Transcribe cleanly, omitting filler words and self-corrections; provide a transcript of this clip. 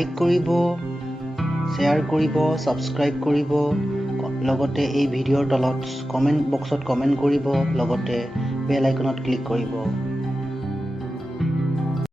Like কৰিব, share কৰিব, subscribe কৰিব, লগতে এই ভিডিঅ'ৰ তলত কমেণ্ট বক্সত কমেণ্ট কৰিব, লগতে বেল আইকনত ক্লিক কৰিব।